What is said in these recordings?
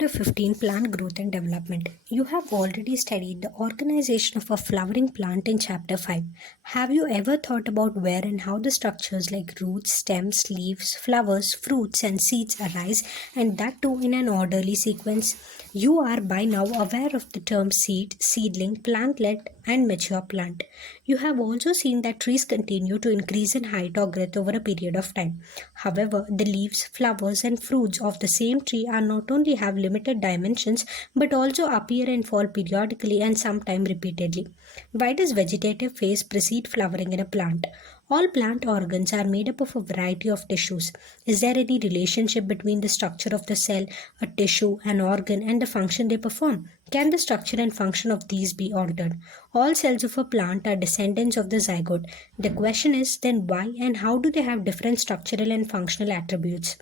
Chapter 15 Plant Growth and Development. You have already studied the organization of a flowering plant in Chapter 5. Have you ever thought about where and how the structures like roots, stems, leaves, flowers, fruits, and seeds arise, and that too in an orderly sequence? You are by now aware of the term seed, seedling, plantlet, and mature plant. You have also seen that trees continue to increase in height or growth over a period of time. However, the leaves, flowers, and fruits of the same tree are not only have limited dimensions but also appear and fall periodically and sometimes repeatedly. Why does vegetative phase precede flowering in a plant? All plant organs are made up of a variety of tissues. Is there any relationship between the structure of the cell, a tissue, an organ, and the function they perform? Can the structure and function of these be altered? All cells of a plant are descendants of the zygote. The question is then why and how do they have different structural and functional attributes?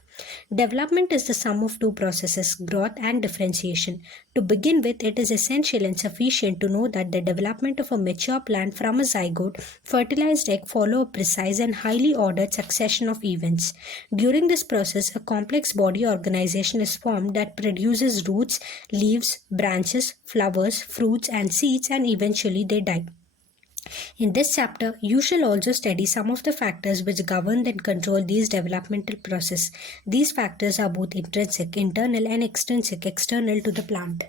Development is the sum of two processes, growth and differentiation. To begin with, it is essential and sufficient to know that the development of a mature plant from a zygote, fertilized egg follow a precise and highly ordered succession of events. During this process, a complex body organization is formed that produces roots, leaves, branches, flowers, fruits, and seeds, and eventually they die. In this chapter, you shall also study some of the factors which govern and control these developmental processes. These factors are both intrinsic, internal, and extrinsic, external to the plant.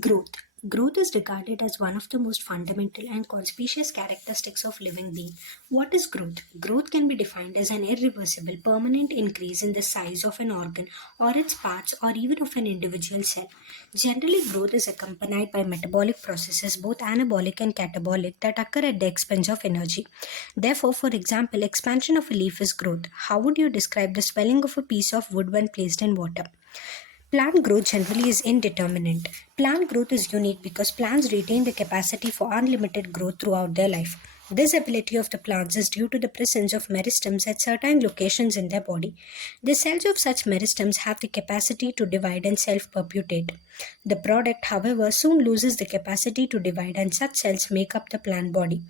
Growth. Growth is regarded as one of the most fundamental and conspicuous characteristics of living being. What is growth? Growth can be defined as an irreversible, permanent increase in the size of an organ or its parts or even of an individual cell. Generally, growth is accompanied by metabolic processes, both anabolic and catabolic, that occur at the expense of energy. Therefore, for example, expansion of a leaf is growth. How would you describe the swelling of a piece of wood when placed in water? Plant growth generally is indeterminate. Plant growth is unique because plants retain the capacity for unlimited growth throughout their life. This ability of the plants is due to the presence of meristems at certain locations in their body. The cells of such meristems have the capacity to divide and self-perpetuate. The product, however, soon loses the capacity to divide, and such cells make up the plant body.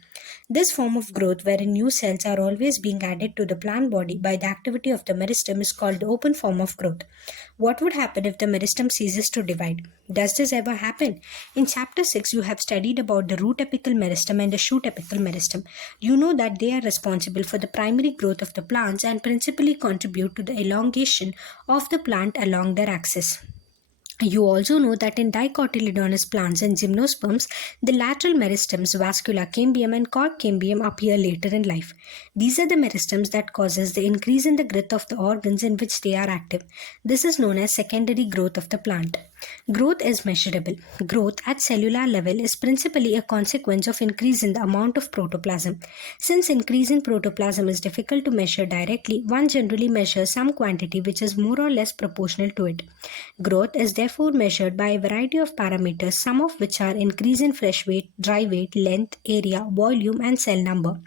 This form of growth, wherein new cells are always being added to the plant body by the activity of the meristem, is called the open form of growth. What would happen if the meristem ceases to divide? Does this ever happen? In Chapter 6, you have studied about the root apical meristem and the shoot apical meristem. You know that they are responsible for the primary growth of the plants and principally contribute to the elongation of the plant along their axis. You also know that in dicotyledonous plants and gymnosperms, the lateral meristems, vascula cambium and cork cambium, appear later in life. These are the meristems that causes the increase in the growth of the organs in which they are active. This is known as secondary growth of the plant. Growth is measurable. Growth at cellular level is principally a consequence of increase in the amount of protoplasm. Since increase in protoplasm is difficult to measure directly, one generally measures some quantity which is more or less proportional to it. Growth is therefore measured by a variety of parameters, some of which are increase in fresh weight, dry weight, length, area, volume, and cell number.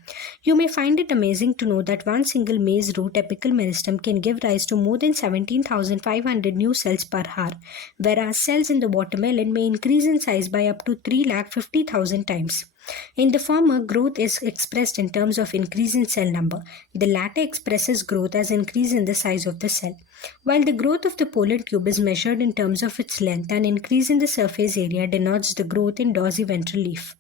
You may find it amazing to know that one single maize root apical meristem can give rise to more than 17,500 new cells per hour, whereas cells in the watermelon may increase in size by up to 350,000 times. In the former, growth is expressed in terms of increase in cell number. The latter expresses growth as increase in the size of the cell. While the growth of the pollen tube is measured in terms of its length, an increase in the surface area denotes the growth in dorsiventral leaf.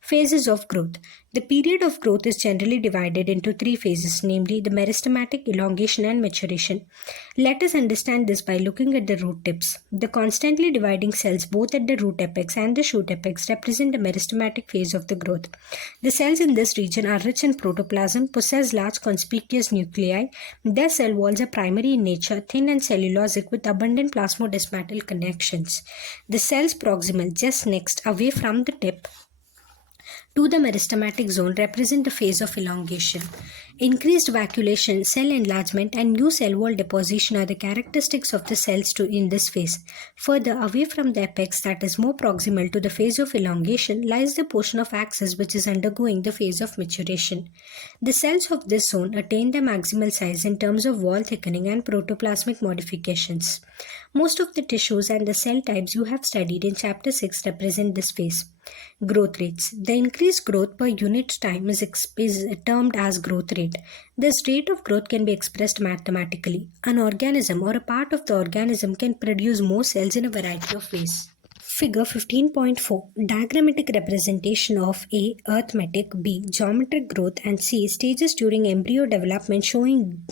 Phases of growth. The period of growth is generally divided into three phases, namely the meristematic, elongation, and maturation. Let us understand this by looking at the root tips. The constantly dividing cells both at the root apex and the shoot apex represent the meristematic phase of the growth. The cells in this region are rich in protoplasm, possess large conspicuous nuclei. Their cell walls are primary in nature, thin and cellulosic with abundant plasmodesmatal connections. The cells proximal, just next, away from the tip, to the meristematic zone represent the phase of elongation. Increased vacuolation, cell enlargement, and new cell wall deposition are the characteristics of the cells in this phase. Further, away from the apex, that is more proximal to the phase of elongation, lies the portion of axis which is undergoing the phase of maturation. The cells of this zone attain their maximal size in terms of wall thickening and protoplasmic modifications. Most of the tissues and the cell types you have studied in Chapter 6 represent this phase. Growth rates. The increased growth per unit time is termed as growth rate. rate. This rate of growth can be expressed mathematically. An organism or a part of the organism can produce more cells in a variety of ways. Figure 15.4 Diagrammatic representation of A. Arithmetic, B. Geometric growth, and C. Stages during embryo development showing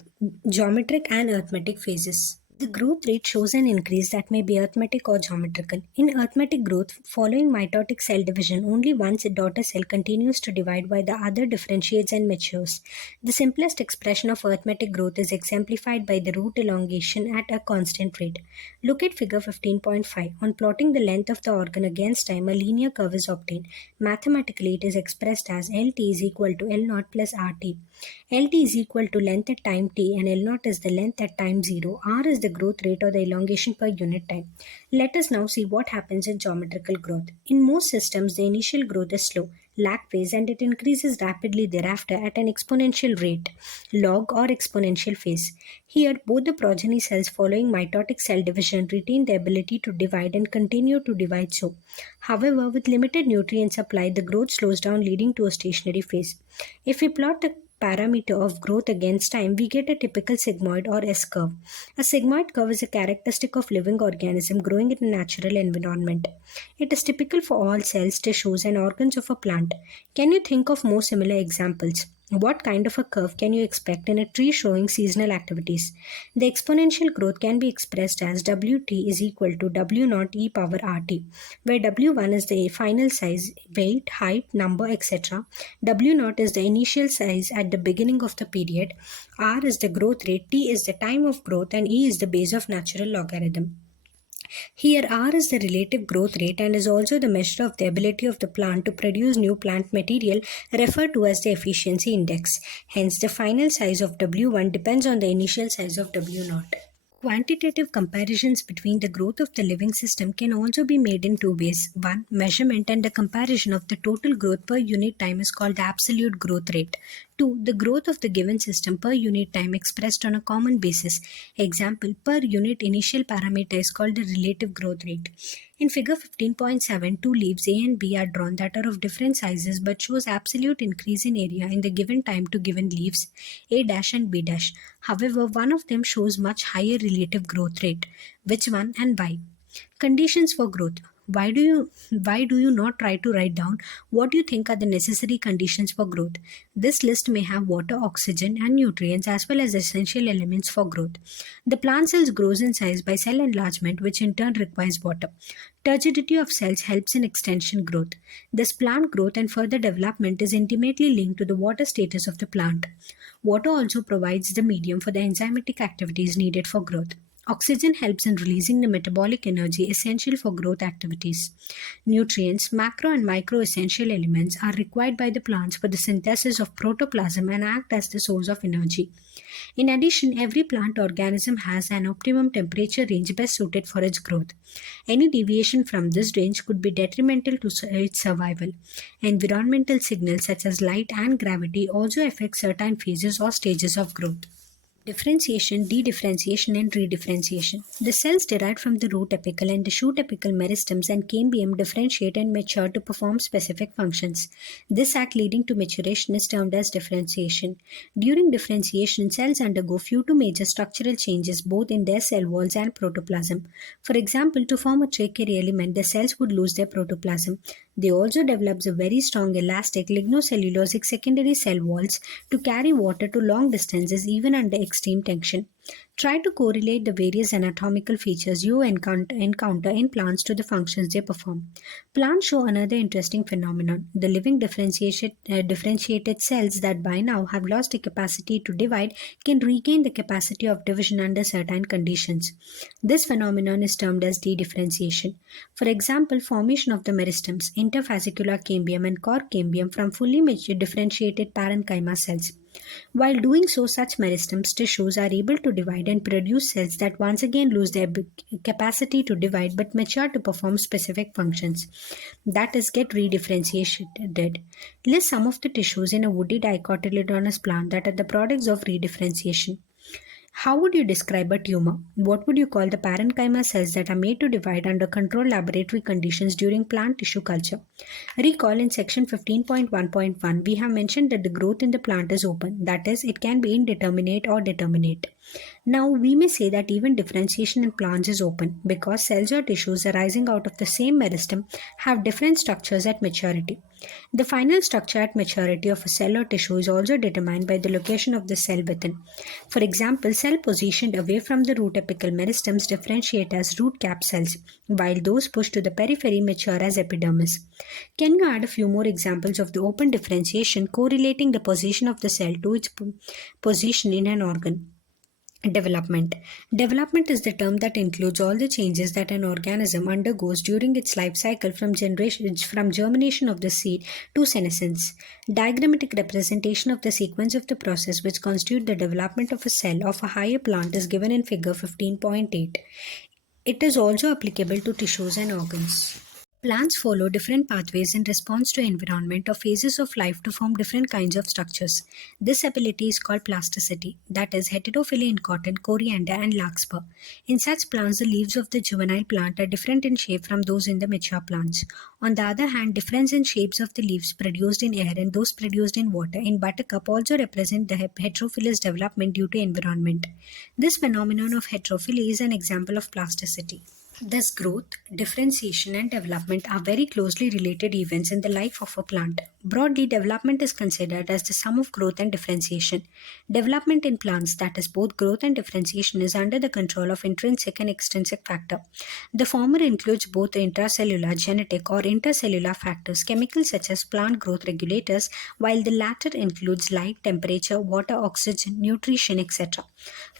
geometric and arithmetic phases. The growth rate shows an increase that may be arithmetic or geometrical. In arithmetic growth, following mitotic cell division, only one daughter cell continues to divide while the other differentiates and matures. The simplest expression of arithmetic growth is exemplified by the root elongation at a constant rate. Look at figure 15.5. On plotting the length of the organ against time, a linear curve is obtained. Mathematically, it is expressed as LT is equal to L0 plus RT. LT is equal to length at time t and L0 is the length at time 0. R is the growth rate or the elongation per unit time. Let us now see what happens in geometrical growth. In most systems, the initial growth is slow, lag phase, and it increases rapidly thereafter at an exponential rate, log or exponential phase. Here, both the progeny cells following mitotic cell division retain the ability to divide and continue to divide so. However, with limited nutrient supply, the growth slows down, leading to a stationary phase. If we plot the parameter of growth against time, we get a typical sigmoid or S curve. A sigmoid curve is a characteristic of living organism growing in a natural environment. It is typical for all cells, tissues, and organs of a plant. Can you think of more similar examples? What kind of a curve can you expect in a tree showing seasonal activities? The exponential growth can be expressed as Wt is equal to W0 e power Rt, where W1 is the final size, weight, height, number, etc. W0 is the initial size at the beginning of the period, R is the growth rate, T is the time of growth, and E is the base of natural logarithm. Here, R is the relative growth rate and is also the measure of the ability of the plant to produce new plant material, referred to as the efficiency index. Hence, the final size of W1 depends on the initial size of W0. Quantitative comparisons between the growth of the living system can also be made in two ways. One, measurement and the comparison of the total growth per unit time is called the absolute growth rate. Two, the growth of the given system per unit time expressed on a common basis. Example, per unit initial parameter is called the relative growth rate. In figure 15.7, two leaves A and B are drawn that are of different sizes but shows absolute increase in area in the given time to given leaves A dash and B dash. However, one of them shows much higher relative growth rate. Which one and why? Conditions for growth. Why do you not try to write down what you think are the necessary conditions for growth? This list may have water, oxygen, and nutrients as well as essential elements for growth. The plant cells grows in size by cell enlargement, which in turn requires water. Turgidity of cells helps in extension growth. Thus, plant growth and further development is intimately linked to the water status of the plant. Water also provides the medium for the enzymatic activities needed for growth. Oxygen helps in releasing the metabolic energy essential for growth activities. Nutrients, macro and micro essential elements are required by the plants for the synthesis of protoplasm and act as the source of energy. In addition, every plant organism has an optimum temperature range best suited for its growth. Any deviation from this range could be detrimental to its survival. Environmental signals such as light and gravity also affect certain phases or stages of growth. Differentiation, dedifferentiation, and redifferentiation. The cells derived from the root apical and the shoot apical meristems and cambium differentiate and mature to perform specific functions. This act leading to maturation is termed as differentiation. During differentiation, cells undergo few to major structural changes both in their cell walls and protoplasm. For example, to form a trachea element, the cells would lose their protoplasm. They also develop a very strong elastic lignocellulosic secondary cell walls to carry water to long distances even under extreme tension. Try to correlate the various anatomical features you encounter in plants to the functions they perform. Plants show another interesting phenomenon. The living differentiated cells that by now have lost the capacity to divide can regain the capacity of division under certain conditions. This phenomenon is termed as dedifferentiation. For example, formation of the meristems, interfascicular cambium and cork cambium from fully differentiated parenchyma cells. While doing so, such meristems tissues are able to divide and produce cells that once again lose their capacity to divide but mature to perform specific functions. That is, get redifferentiated. List some of the tissues in a woody dicotyledonous plant that are the products of redifferentiation. How would you describe a tumor? What would you call the parenchyma cells that are made to divide under controlled laboratory conditions during plant tissue culture? Recall in section 15.1.1, we have mentioned that the growth in the plant is open, that is, it can be indeterminate or determinate. Now, we may say that even differentiation in plants is open because cells or tissues arising out of the same meristem have different structures at maturity. The final structure at maturity of a cell or tissue is also determined by the location of the cell within. For example, cells positioned away from the root apical meristems differentiate as root cap cells, while those pushed to the periphery mature as epidermis. Can you add a few more examples of the open differentiation correlating the position of the cell to its position in an organ? Development. Development is the term that includes all the changes that an organism undergoes during its life cycle from germination of the seed to senescence. Diagrammatic representation of the sequence of the process which constitute the development of a cell of a higher plant is given in figure 15.8. It is also applicable to tissues and organs. Plants follow different pathways in response to environment or phases of life to form different kinds of structures. This ability is called plasticity, that is, heterophyly in cotton, coriander, and larkspur. In such plants, the leaves of the juvenile plant are different in shape from those in the mature plants. On the other hand, difference in shapes of the leaves produced in air and those produced in water in buttercup also represent the heterophylous development due to environment. This phenomenon of heterophyly is an example of plasticity. Thus, growth, differentiation, and development are very closely related events in the life of a plant. Broadly, development is considered as the sum of growth and differentiation. Development in plants, that is, both growth and differentiation, is under the control of intrinsic and extrinsic factor. The former includes both intracellular, genetic, or intercellular factors, chemicals such as plant growth regulators, while the latter includes light, temperature, water, oxygen, nutrition, etc.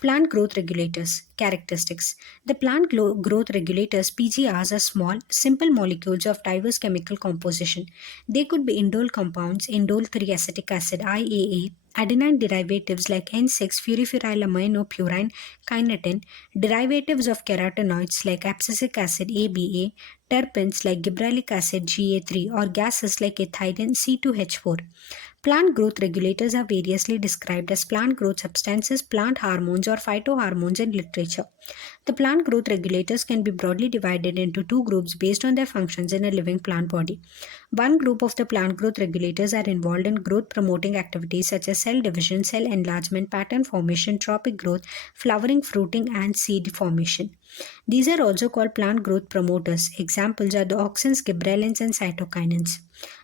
Plant growth regulators. Characteristics. The plant growth regulators PGRs are small, simple molecules of diverse chemical composition. They could be indole compounds, indole 3-acetic acid IAA, adenine derivatives like N6 furiphyrylamino-purine kinetin, derivatives of carotenoids like abscisic acid ABA, terpenes like gibberellic acid GA3, or gases like ethylene C2H4. Plant growth regulators are variously described as plant growth substances, plant hormones, or phytohormones in literature. The plant growth regulators can be broadly divided into two groups based on their functions in a living plant body. One group of the plant growth regulators are involved in growth promoting activities such as cell division, cell enlargement, pattern formation, tropic growth, flowering, fruiting, and seed formation. These are also called plant growth promoters. Examples are the auxins, gibberellins, and cytokinins.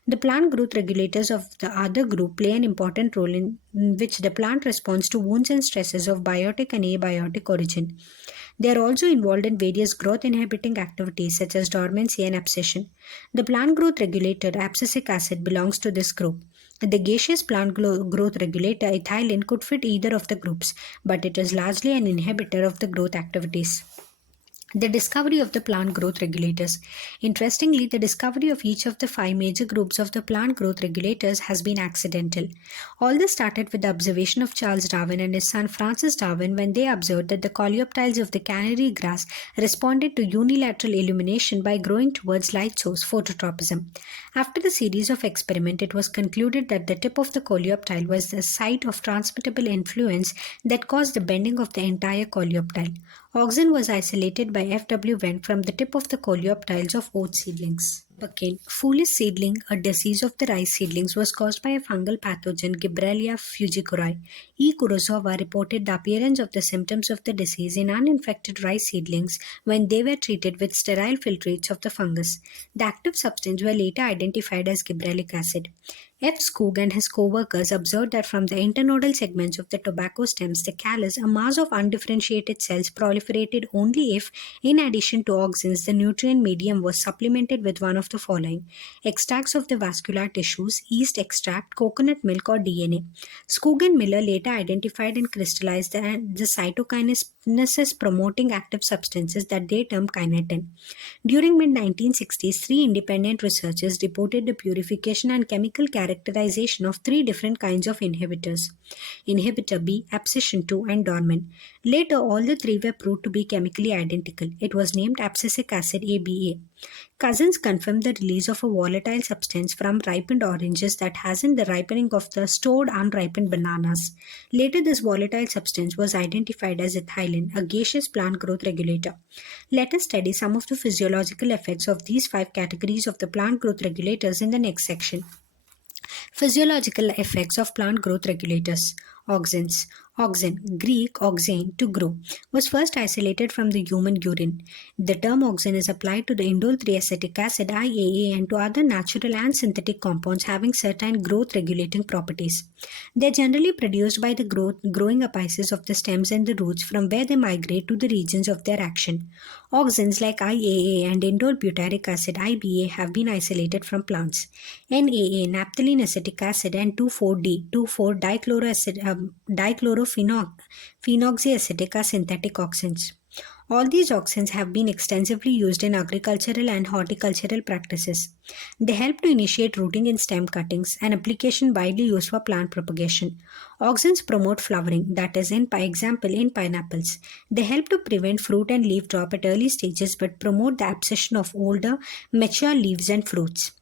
The plant growth regulators of the other group play an important role in which the plant responds to wounds and stresses of biotic and abiotic origin. They are also involved in various growth inhibiting activities such as dormancy and abscission. The plant growth regulator abscisic acid belongs to this group. The gaseous plant growth regulator ethylene could fit either of the groups, but it is largely an inhibitor of the growth activities. The discovery of the plant growth regulators. Interestingly, the discovery of each of the 5 major groups of the plant growth regulators has been accidental. All this started with the observation of Charles Darwin and his son Francis Darwin when they observed that the coleoptiles of the canary grass responded to unilateral illumination by growing towards light source phototropism. After a series of experiments, it was concluded that the tip of the coleoptile was the site of transmittable influence that caused the bending of the entire coleoptile. Auxin was isolated by F.W. Wendt from the tip of the coleoptiles of oat seedlings. Bucking. Foolish seedling, a disease of the rice seedlings, was caused by a fungal pathogen Gibberellia fujikuri. E. Kurosawa reported the appearance of the symptoms of the disease in uninfected rice seedlings when they were treated with sterile filtrates of the fungus. The active substance were later identified as gibberellic acid. F. Skoog and his co-workers observed that from the internodal segments of the tobacco stems, the callus, a mass of undifferentiated cells, proliferated only if, in addition to auxins, the nutrient medium was supplemented with one of the following: extracts of the vascular tissues, yeast extract, coconut milk, or DNA. Skoog and Miller later identified and crystallized the cytokinesis promoting active substances that they termed kinetin. During mid-1960s, 3 independent researchers reported the purification and chemical characterization of 3 different kinds of inhibitors: inhibitor B, abscission 2, and dormin. Later, all the three were proved to be chemically identical. It was named abscisic acid ABA. Cousins confirmed the release of a volatile substance from ripened oranges that hastened the ripening of the stored unripened bananas. Later, this volatile substance was identified as ethylene, a gaseous plant growth regulator. Let us study some of the physiological effects of these five categories of the plant growth regulators in the next section. Physiological effects of plant growth regulators. Auxins. Auxin, Greek auxein, to grow, was first isolated from the human urine. The term auxin is applied to the indole 3-acetic acid IAA and to other natural and synthetic compounds having certain growth regulating properties. They are generally produced by the growing apices of the stems and the roots from where they migrate to the regions of their action. Auxins like IAA and indole butyric acid IBA have been isolated from plants. NAA, naphthalene acetic acid, and 2,4-D, 2,4-dichlorophenoxyacetic are synthetic auxins. All these auxins have been extensively used in agricultural and horticultural practices. They help to initiate rooting in stem cuttings, an application widely used for plant propagation. Auxins promote flowering, that is, by example, in pineapples. They help to prevent fruit and leaf drop at early stages but promote the abscission of older, mature leaves and fruits.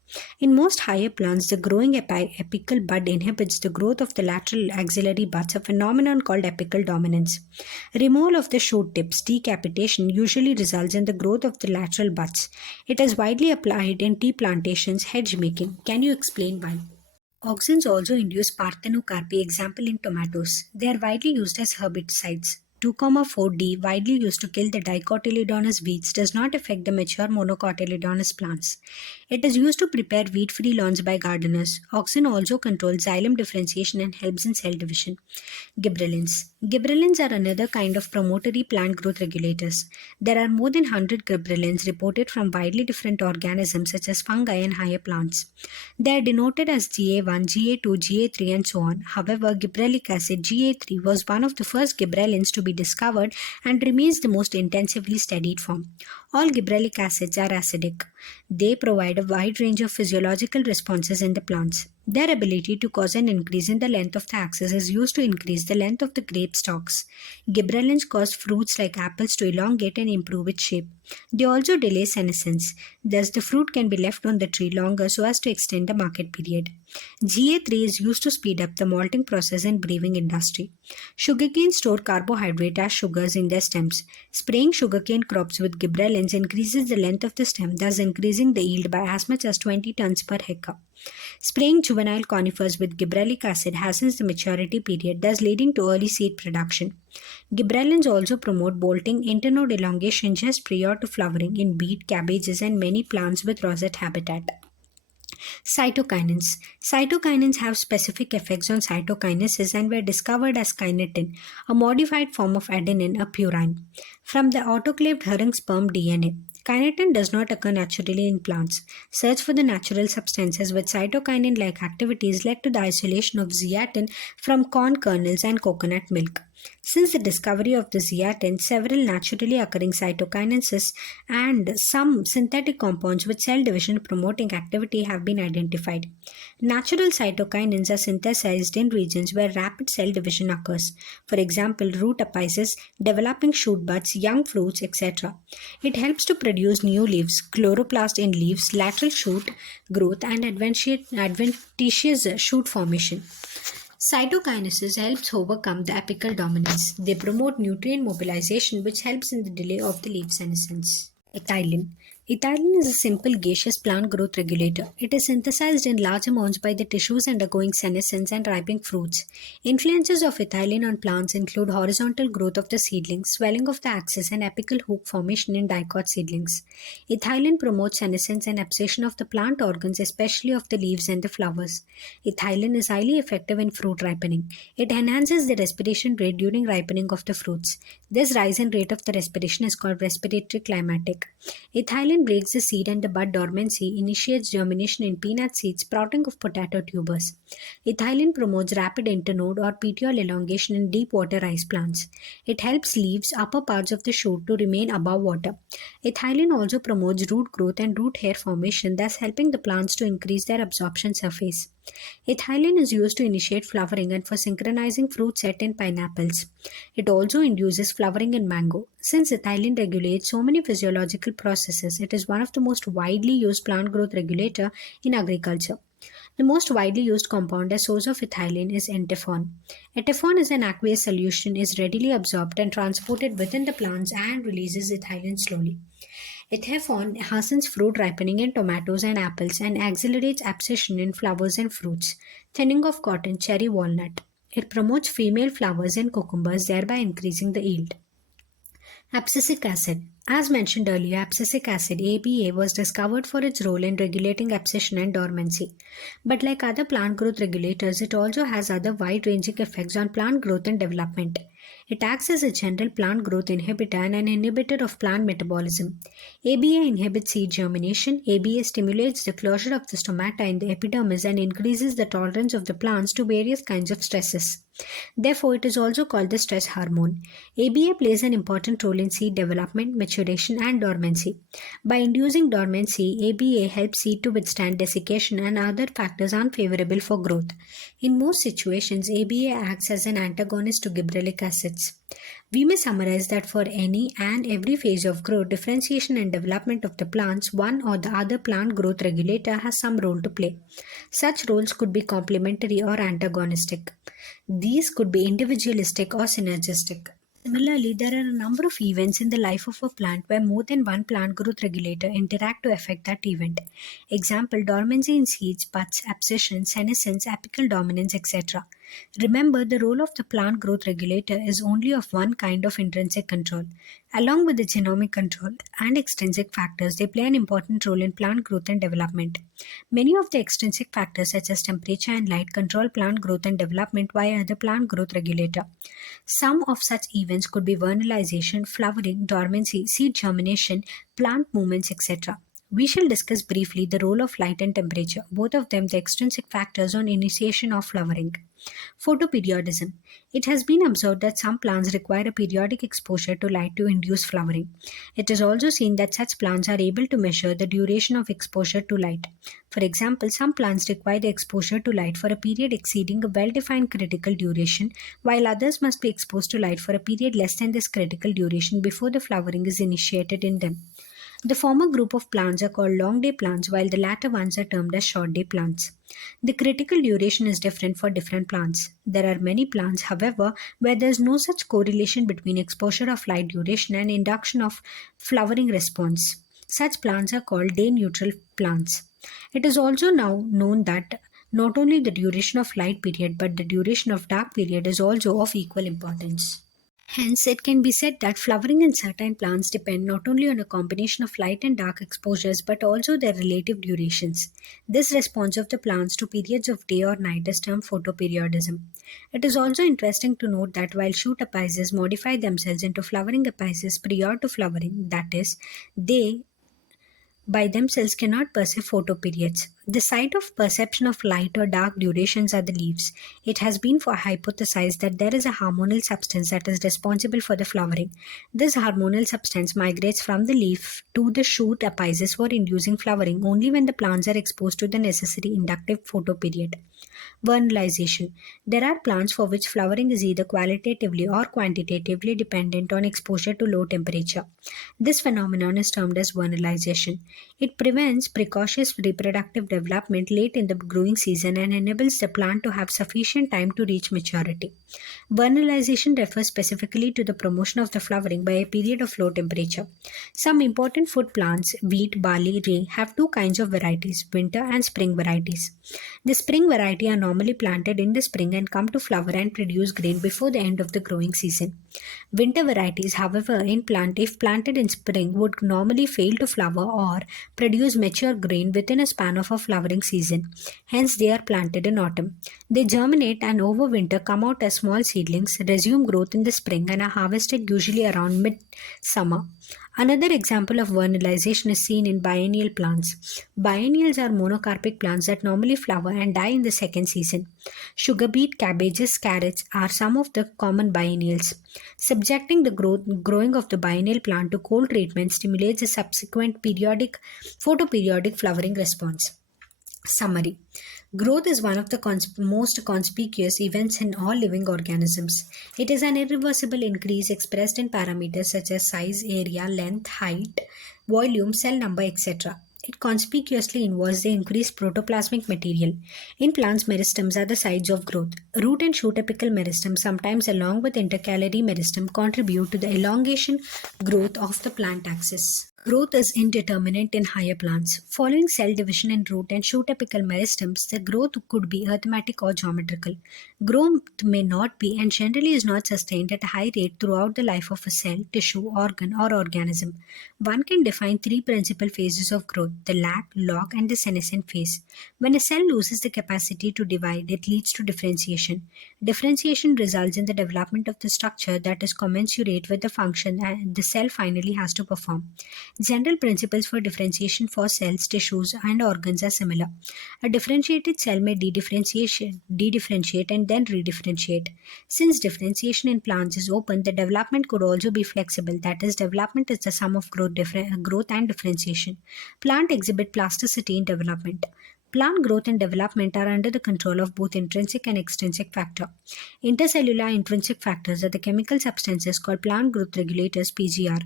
In most higher plants, the growing apical bud inhibits the growth of the lateral axillary buds, a phenomenon called apical dominance. Removal of the shoot tips, decapitation, usually results in the growth of the lateral buds. It is widely applied in tea plantations, hedge making. Can you explain why? Auxins also induce parthenocarpy, example in tomatoes. They are widely used as herbicides. 2,4-D, widely used to kill the dicotyledonous weeds, does not affect the mature monocotyledonous plants. It is used to prepare weed-free lawns by gardeners. Auxin also controls xylem differentiation and helps in cell division. Gibberellins. Gibberellins are another kind of promotory plant growth regulators. There are more than 100 gibberellins reported from widely different organisms such as fungi and higher plants. They are denoted as GA1, GA2, GA3 and so on. However, gibberellic acid GA3 was one of the first gibberellins to be discovered and remains the most intensively studied form. All gibberellic acids are acidic. They provide a wide range of physiological responses in the plants. Their ability to cause an increase in the length of the axis is used to increase the length of the grape stalks. Gibberellins cause fruits like apples to elongate and improve its shape. They also delay senescence. Thus, the fruit can be left on the tree longer so as to extend the market period. GA3 is used to speed up the malting process in brewing industry. Sugarcane store carbohydrate as sugars in their stems. Spraying sugarcane crops with gibberellins increases the length of the stem, thus increasing the yield by as much as 20 tons per hectare. Spraying juvenile conifers with gibberellic acid hastens the maturity period, thus leading to early seed production. Gibberellins also promote bolting, internode elongation just prior to flowering in beet, cabbages, and many plants with rosette habitat. Cytokinins. Cytokinins have specific effects on cytokinesis and were discovered as kinetin, a modified form of adenine, a purine, from the autoclaved herring sperm DNA. Kinetin does not occur naturally in plants. Search for the natural substances with cytokinin-like activities led to the isolation of zeatin from corn kernels and coconut milk. Since the discovery of the zeatin, several naturally occurring cytokinins and some synthetic compounds with cell division promoting activity have been identified. Natural cytokinins are synthesized in regions where rapid cell division occurs, for example, root apices, developing shoot buds, young fruits, etc. It helps to produce new leaves, chloroplast in leaves, lateral shoot growth, and adventitious shoot formation. Cytokinesis helps overcome the apical dominance. They promote nutrient mobilization, which helps in the delay of the leaf senescence. Ethylene. Ethylene is a simple gaseous plant growth regulator. It is synthesized in large amounts by the tissues undergoing senescence and ripening fruits. Influences of ethylene on plants include horizontal growth of the seedlings, swelling of the axis, and apical hook formation in dicot seedlings. Ethylene promotes senescence and abscission of the plant organs, especially of the leaves and the flowers. Ethylene is highly effective in fruit ripening. It enhances the respiration rate during ripening of the fruits. This rise in rate of the respiration is called respiratory climatic. Ethylene Ethylene breaks the seed and the bud dormancy initiates germination in peanut seeds sprouting of potato tubers. Ethylene promotes rapid internode or petiole elongation in deep water rice plants. It helps leaves, upper parts of the shoot to remain above water. Ethylene also promotes root growth and root hair formation, thus helping the plants to increase their absorption surface. Ethylene is used to initiate flowering and for synchronizing fruit set in pineapples. It also induces flowering in mango. Since ethylene regulates so many physiological processes, it is one of the most widely used plant growth regulator in agriculture. The most widely used compound as source of ethylene is entefon. Entefon is an aqueous solution, is readily absorbed and transported within the plants and releases ethylene slowly. Ethefon hastens fruit ripening in tomatoes and apples and accelerates abscission in flowers and fruits, thinning of cotton, cherry, walnut. It promotes female flowers in cucumbers, thereby increasing the yield. Abscisic acid. As mentioned earlier, abscisic acid ABA was discovered for its role in regulating abscission and dormancy. But like other plant growth regulators, it also has other wide-ranging effects on plant growth and development. It acts as a general plant growth inhibitor and an inhibitor of plant metabolism. ABA inhibits seed germination. ABA stimulates the closure of the stomata in the epidermis and increases the tolerance of the plants to various kinds of stresses. Therefore, it is also called the stress hormone. ABA plays an important role in seed development, maturation, and dormancy. By inducing dormancy, ABA helps seed to withstand desiccation and other factors unfavorable for growth. In most situations, ABA acts as an antagonist to gibberellic acids. We may summarize that for any and every phase of growth, differentiation, and development of the plants, one or the other plant growth regulator has some role to play. Such roles could be complementary or antagonistic. These could be individualistic or synergistic. Similarly, there are a number of events in the life of a plant where more than one plant growth regulator interact to affect that event. Example, dormancy in seeds, buds, abscission, senescence, apical dominance, etc. Remember, the role of the plant growth regulator is only of one kind of intrinsic control. Along with the genomic control and extrinsic factors, they play an important role in plant growth and development. Many of the extrinsic factors such as temperature and light control plant growth and development via the plant growth regulator. Some of such events could be vernalization, flowering, dormancy, seed germination, plant movements, etc. We shall discuss briefly the role of light and temperature, both of them the extrinsic factors on initiation of flowering. Photoperiodism. It has been observed that some plants require a periodic exposure to light to induce flowering. It is also seen that such plants are able to measure the duration of exposure to light. For example, some plants require the exposure to light for a period exceeding a well-defined critical duration, while others must be exposed to light for a period less than this critical duration before the flowering is initiated in them. The former group of plants are called long day plants, while the latter ones are termed as short day plants. The critical duration is different for different plants. There are many plants, however, where there is no such correlation between exposure of light duration and induction of flowering response. Such plants are called day neutral plants. It is also now known that not only the duration of light period but the duration of dark period is also of equal importance. Hence, it can be said that flowering in certain plants depend not only on a combination of light and dark exposures but also their relative durations. This response of the plants to periods of day or night is termed photoperiodism. It is also interesting to note that while shoot apices modify themselves into flowering apices prior to flowering, that is, they by themselves cannot perceive photoperiods. The site of perception of light or dark durations are the leaves. It has been hypothesized that there is a hormonal substance that is responsible for the flowering. This hormonal substance migrates from the leaf to the shoot apices for inducing flowering only when the plants are exposed to the necessary inductive photoperiod. Vernalization. There are plants for which flowering is either qualitatively or quantitatively dependent on exposure to low temperature. This phenomenon is termed as vernalization. It prevents precocious reproductive development late in the growing season and enables the plant to have sufficient time to reach maturity. Vernalization refers specifically to the promotion of the flowering by a period of low temperature. Some important food plants, wheat, barley, rye, have two kinds of varieties, winter and spring varieties. The spring variety are normally planted in the spring and come to flower and produce grain before the end of the growing season. Winter varieties, however, if planted in spring, would normally fail to flower or produce mature grain within a span of a flowering season. Hence, they are planted in autumn. They germinate and over winter come out as small seedlings, resume growth in the spring and are harvested usually around mid-summer. Another example of vernalization is seen in biennial plants. Biennials are monocarpic plants that normally flower and die in the second season. Sugar beet, cabbages, carrots are some of the common biennials. Subjecting the growing of the biennial plant to cold treatment stimulates a subsequent photoperiodic flowering response. Summary. Growth is one of the most conspicuous events in all living organisms. It is an irreversible increase expressed in parameters such as size, area, length, height, volume, cell number, etc. It conspicuously involves the increased protoplasmic material. In plants, meristems are the sites of growth. Root and shoot apical meristem, sometimes along with intercalary meristem, contribute to the elongation growth of the plant axis. Growth is indeterminate in higher plants. Following cell division in root and shoot apical meristems, the growth could be arithmetic or geometrical. Growth may not be and generally is not sustained at a high rate throughout the life of a cell, tissue, organ, or organism. One can define three principal phases of growth: the lag, log, and the senescent phase. When a cell loses the capacity to divide, it leads to differentiation. Differentiation results in the development of the structure that is commensurate with the function that the cell finally has to perform. General principles for differentiation for cells, tissues, and organs are similar. A differentiated cell may dedifferentiate and then redifferentiate. Since differentiation in plants is open, the development could also be flexible. That is, development is the sum of growth and differentiation. Plant exhibit plasticity in development. Plant growth and development are under the control of both intrinsic and extrinsic factor. Intercellular intrinsic factors are the chemical substances called plant growth regulators (PGR).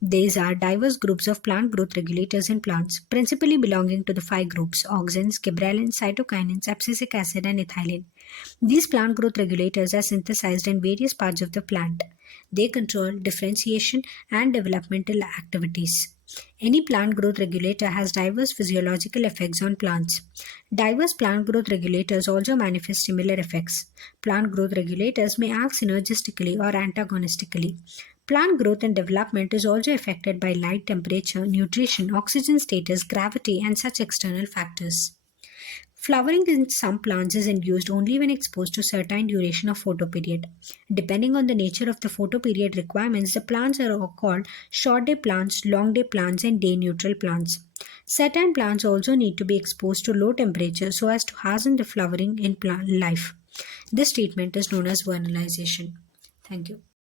These are diverse groups of plant growth regulators in plants, principally belonging to the five groups: auxins, gibberellins, cytokinins, abscisic acid, and ethylene. These plant growth regulators are synthesized in various parts of the plant. They control differentiation and developmental activities. Any plant growth regulator has diverse physiological effects on plants. Diverse plant growth regulators also manifest similar effects. Plant growth regulators may act synergistically or antagonistically. Plant growth and development is also affected by light, temperature, nutrition, oxygen status, gravity, and such external factors. Flowering in some plants is induced only when exposed to certain duration of photoperiod. Depending on the nature of the photoperiod requirements, the plants are called short day plants, long day plants, and day neutral plants. Certain plants also need to be exposed to low temperature so as to hasten the flowering in plant life. This treatment is known as vernalization. Thank you.